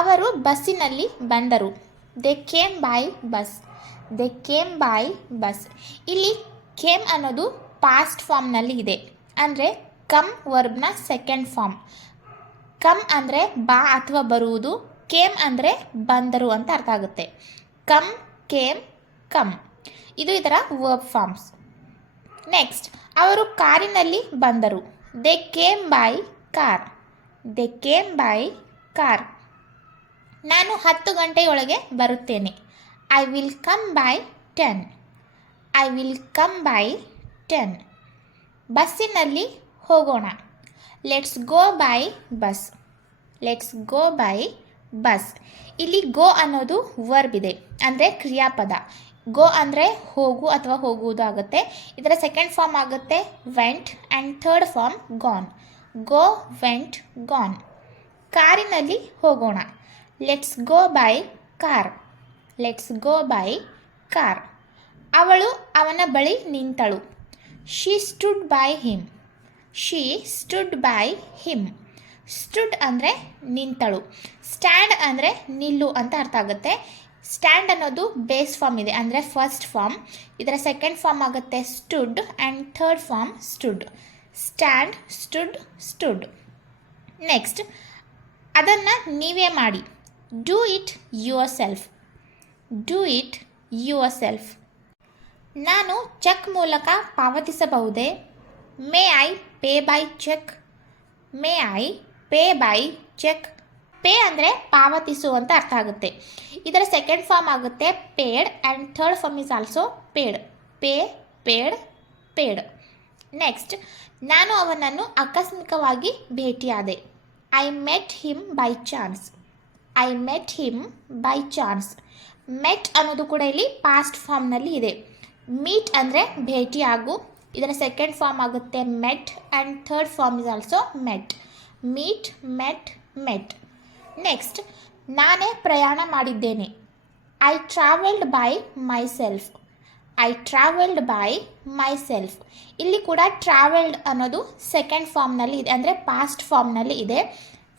ಅವರು ಬಸ್ಸಿನಲ್ಲಿ ಬಂದರು. They came by bus. They came by bus. ಇಲ್ಲಿ ಕೇಮ್ ಅನ್ನೋದು ಪಾಸ್ಟ್ ಫಾರ್ಮ್ನಲ್ಲಿ ಇದೆ, ಅಂದರೆ ಕಮ್ ವರ್ಬ್ನ ಸೆಕೆಂಡ್ ಫಾರ್ಮ್. ಕಮ್ ಅಂದರೆ ಬಾ ಅಥವಾ ಬರುವುದು, ಕೇಮ್ ಅಂದರೆ ಬಂದರು ಅಂತ ಅರ್ಥ ಆಗುತ್ತೆ. ಕಮ್, ಕೇಮ್, ಕಮ್ ಇದು ಇದರ ವರ್ಬ್ ಫಾರ್ಮ್ಸ್. ನೆಕ್ಸ್ಟ್, ಅವರು ಕಾರಿನಲ್ಲಿ ಬಂದರು. They came by car. They came by car. ನಾನು 10 ಗಂಟೆಯೊಳಗೆ ಬರುತ್ತೇನೆ. I will come by 10. I will come by 10. ಬಸ್ಸಿನಲ್ಲಿ ಹೋಗೋಣ. Let's go by bus. Let's go by bus. ಇಲ್ಲಿ ಗೋ ಅನ್ನೋದು ವರ್ಬ್ ಇದೆ, ಅಂದರೆ ಕ್ರಿಯಾಪದ. ಗೋ ಅಂದರೆ ಹೋಗು ಅಥವಾ ಹೋಗುವುದು ಆಗುತ್ತೆ. ಇದರ ಸೆಕೆಂಡ್ ಫಾರ್ಮ್ ಆಗುತ್ತೆ went and third form gone. Go, went, gone. ಕಾರಿನಲ್ಲಿ ಹೋಗೋಣ. Let's go by car. Let's go by car. ಅವಳು ಅವನ ಬಳಿ ನಿಂತಳು. She stood by him. She stood by him. Stood ಅಂದರೆ ನಿಂತಳು. ಸ್ಟ್ಯಾಂಡ್ ಅಂದರೆ ನಿಲ್ಲು ಅಂತ ಅರ್ಥ ಆಗುತ್ತೆ. ಸ್ಟ್ಯಾಂಡ್ ಅನ್ನೋದು ಬೇಸ್ ಫಾರ್ಮ್ ಇದೆ, ಅಂದರೆ ಫಸ್ಟ್ ಫಾರ್ಮ್. ಇದರ ಸೆಕೆಂಡ್ ಫಾರ್ಮ್ ಆಗುತ್ತೆ stood and third form stood. Stand, stood, stood. Next, ಅದನ್ನು ನೀವೇ ಮಾಡಿ. Do it yourself. Do it yourself. ನಾನು ಚೆಕ್ ಮೂಲಕ ಪಾವತಿಸಬಹುದೇ? May I pay by cheque. May I pay by cheque. Pay ಅಂದರೆ ಪಾವತಿಸು ಅಂತ ಅರ್ಥ ಆಗುತ್ತೆ. ಇದರ ಸೆಕೆಂಡ್ ಫಾರ್ಮ್ ಆಗುತ್ತೆ paid and third form is also paid. Pay, paid, paid. Next, ನಾನು ಅವನನ್ನು ಆಕಸ್ಮಿಕವಾಗಿ ಭೇಟಿಯಾದೆ. I met him by chance. I met him by chance. Met ಅನ್ನೋದು ಕೂಡ ಇಲ್ಲಿ ಪಾಸ್ಟ್ ಫಾರ್ಮ್ನಲ್ಲಿ ಇದೆ. ಮೀಟ್ ಅಂದರೆ ಭೇಟಿಯಾಗು. ಇದರ ಸೆಕೆಂಡ್ ಫಾರ್ಮ್ ಆಗುತ್ತೆ met and third form is also met. Meet, met, met. Next, ನಾನೇ ಪ್ರಯಾಣ ಮಾಡಿದ್ದೇನೆ. I travelled by myself. I travelled by myself. ಇಲ್ಲಿ ಕೂಡ ಟ್ರಾವೆಲ್ಡ್ ಅನ್ನೋದು ಸೆಕೆಂಡ್ ಫಾರ್ಮ್ನಲ್ಲಿ ಇದೆ, ಅಂದರೆ ಪಾಸ್ಟ್ ಫಾರ್ಮ್ನಲ್ಲಿ ಇದೆ.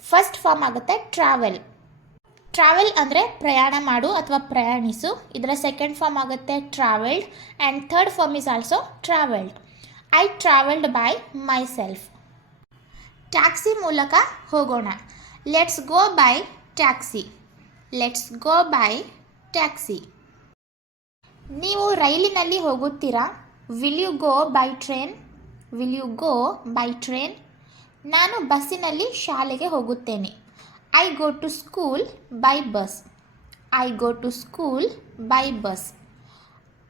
ಫಸ್ಟ್ ಫಾರ್ಮ್ ಆಗುತ್ತೆ ಟ್ರಾವೆಲ್. ಟ್ರಾವೆಲ್ ಅಂದರೆ ಪ್ರಯಾಣ ಮಾಡು ಅಥವಾ ಪ್ರಯಾಣಿಸು. ಇದರ ಸೆಕೆಂಡ್ ಫಾರ್ಮ್ ಆಗುತ್ತೆ travelled and third form is also travelled. I travelled by myself. Taxi ಮೂಲಕ ಹೋಗೋಣ. Let's go by taxi. Let's go by taxi. ನೀವು ರೈಲಿನಲ್ಲಿ ಹೋಗುತ್ತೀರಾ? Will you go by train. Will you go by train. ನಾನು ಬಸ್ಸಿನಲ್ಲಿ ಶಾಲೆಗೆ ಹೋಗುತ್ತೇನೆ. I go to school by bus. I go to school by bus.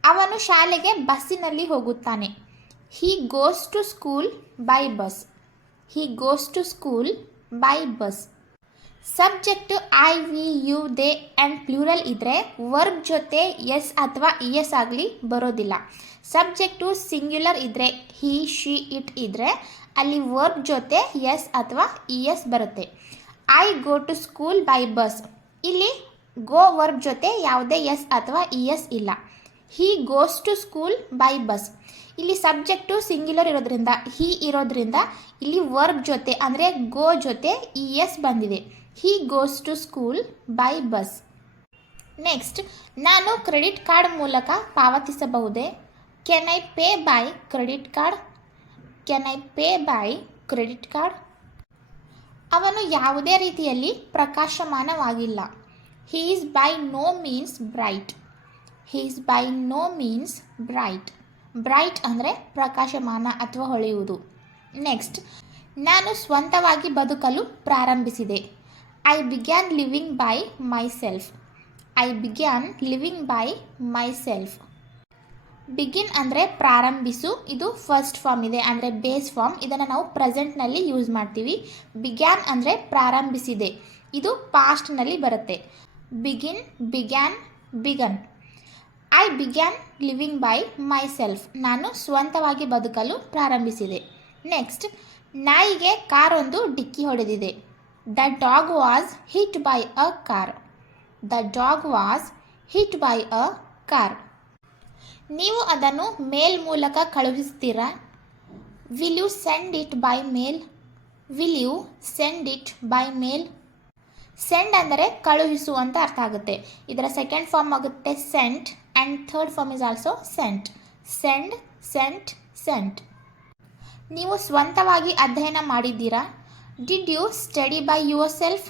ಅವನು ಶಾಲೆಗೆ ಬಸ್ಸಿನಲ್ಲಿ ಹೋಗುತ್ತಾನೆ. He goes to school by bus. He goes to school by bus. Subject I, we, you, they and plural ಇದ್ದರೆ verb ಜೊತೆ S ಅಥವಾ E S ಆಗಲಿ ಬರೋದಿಲ್ಲ. Subject singular ಇದ್ದರೆ ಹಿ, ಶಿ, ಇಟ್ ಇದ್ದರೆ ಅಲ್ಲಿ ವರ್ಬ್ ಜೊತೆ ಎಸ್ ಅಥವಾ ಇ ಎಸ್ ಬರುತ್ತೆ. I go to school by bus. ಇಲ್ಲಿ ಗೋ ವರ್ಬ್ ಜೊತೆ ಯಾವುದೇ ಎಸ್ ಅಥವಾ ಇ ಎಸ್ ಇಲ್ಲ. He goes to school by bus. ಇಲ್ಲಿ ಸಬ್ಜೆಕ್ಟು ಸಿಂಗ್ಯುಲರ್ ಇರೋದ್ರಿಂದ, ಹಿ ಇರೋದ್ರಿಂದ ಇಲ್ಲಿ ವರ್ಬ್ ಜೊತೆ ಅಂದರೆ ಗೋ ಜೊತೆ ಇ ಎಸ್ ಬಂದಿದೆ. He goes to school by bus. Next, ನಾನು ಕ್ರೆಡಿಟ್ ಕಾರ್ಡ್ ಮೂಲಕ ಪಾವತಿಸಬಹುದೇ? Can I pay by credit card. Can I pay by credit card. ಅವನು ಯಾವುದೇ ರೀತಿಯಲ್ಲಿ ಪ್ರಕಾಶಮಾನವಾಗಿಲ್ಲ. He is by no means bright. He is by no means bright. Bright ಅಂದರೆ ಪ್ರಕಾಶಮಾನ ಅಥವಾ ಹೊಳೆಯುವುದು. ನೆಕ್ಸ್ಟ್, ನಾನು ಸ್ವಂತವಾಗಿ ಬದುಕಲು ಪ್ರಾರಂಭಿಸಿದೆ. I began living by myself. I began living by myself. Begin ಅಂದರೆ ಪ್ರಾರಂಭಿಸು. ಇದು ಫಸ್ಟ್ ಫಾರ್ಮ್ ಇದೆ, ಅಂದರೆ ಬೇಸ್ ಫಾರ್ಮ್. ಇದನ್ನು ನಾವು ಪ್ರೆಸೆಂಟ್ನಲ್ಲಿ ಯೂಸ್ ಮಾಡ್ತೀವಿ. ಬಿಗ್ಯಾನ್ ಅಂದರೆ ಪ್ರಾರಂಭಿಸಿದೆ. ಇದು ಪಾಸ್ಟ್ನಲ್ಲಿ ಬರುತ್ತೆ. Begin, began, begun. I began living by myself. ನಾನು ಸ್ವಂತವಾಗಿ ಬದುಕಲು ಪ್ರಾರಂಭಿಸಿದೆ. ನೆಕ್ಸ್ಟ್, ನಾಯಿಗೆ ಕಾರೊಂದು ಡಿಕ್ಕಿ ಹೊಡೆದಿದೆ. The dog was hit by a car. The dog was hit by a car. ನೀವು ಅದನ್ನು ಮೇಲ್ ಮೂಲಕ ಕಳುಹಿಸ್ತೀರಾ? Will you send it by mail. Will you send it by mail. Send ಅಂದರೆ ಕಳುಹಿಸು ಅಂತ ಅರ್ಥ ಆಗುತ್ತೆ. ಇದರ ಸೆಕೆಂಡ್ ಫಾರ್ಮ್ ಆಗುತ್ತೆ sent and third form is also scent. Send, sent, sent. ನೀವು ಸ್ವಂತವಾಗಿ ಅಧ್ಯಯನ ಮಾಡಿದ್ದೀರಾ? Did you study by yourself?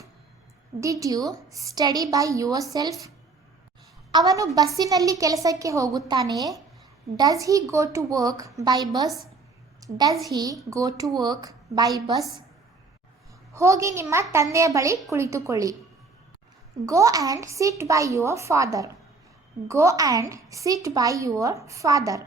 Did you study by yourself? ಅವನು ಬಸ್ಸಿನಲ್ಲಿ ಕೆಲಸಕ್ಕೆ ಹೋಗುತ್ತಾನೆಯೇ? Does he go to work by bus? Does he go to work by bus? ಹೋಗಿ ನಿಮ್ಮ ತಂದೆಯ ಬಳಿ ಕುಳಿತುಕೊಳ್ಳಿ. Go and sit by your father. Go and sit by your father.